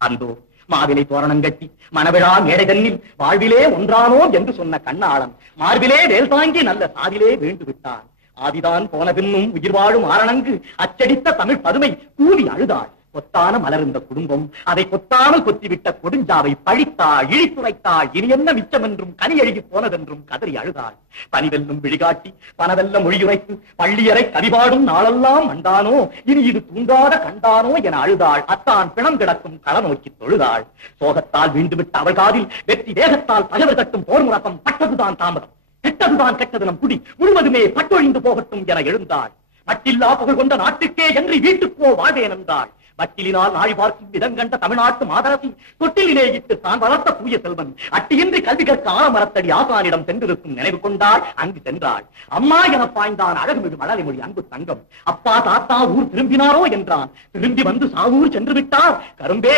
அந்தோ மாவிலை தோரணம் கட்டி மணவிழா மேடை தன்னில் வாழ்விலே ஒன்றானோ என்று சொன்ன கண்ணாளன் மார்பிலே வேல் தாங்கி நல்ல சாதிலே வீண்டு விட்டான். ஆதிதான் போன பின்னும் உயிர் வாழும் ஆரணங்கு அச்சடித்த தமிழ் பதுமை கூவி அழுதாள். கொத்தான மலர்ந்த குடும்பம் அதை கொத்தாமல் கொத்திவிட்ட கொடுஞ்சாவை பழித்தாள், இழித்துரைத்தாள். இனி என்ன மிச்சம் என்றும் கனி எழுகி போனதென்றும் கதறி அழுதாள். பனிவெல்லும் விழிகாட்டி பனவெல்ல மொழியுரைத்து பள்ளியறை கவிபாடும் நாளெல்லாம் மண்டானோ, இனி இது தூங்காத கண்டானோ என அழுதாள். அத்தான் பிணம் கிடக்கும் கள நோக்கி தொழுதாள். சோகத்தால் வீண்டுவிட்ட அவள் காதில் வெற்றி வேகத்தால் பகைவர் கட்டும் போர் முழக்கம் பட்டதுதான் தாமதம், கெட்டதுதான் கெட்டது நம் குடி முழுவதுமே பட்டொழிந்து போகட்டும் என எழுந்தாள். மட்டில்லா புகழ் கொண்ட நாட்டுக்கே என்று வீட்டுக்கோ வாழ்வேன் என்றாள். வட்டிலினால் நாழி பார்க்கும் விதங்கண்ட தமிழ்நாட்டு மாதரசி தொட்டிலே இட்டு தான் வளர்த்த தூய செல்வன் அட்டியின்றி கல்வி கற்க ஆலமரத்தடி ஆசானிடம் சென்றிருக்கும் நினைவு கொண்டாள். அங்கு சென்றாள். அம்மா என பாய்ந்தான் அழகுமிகு மழலை மொழி அன்பு தங்கம். அப்பா தாத்தா ஊர் திரும்பினாரோ என்றான். திரும்பி வந்து சாவூர் சென்று விட்டார். கரும்பே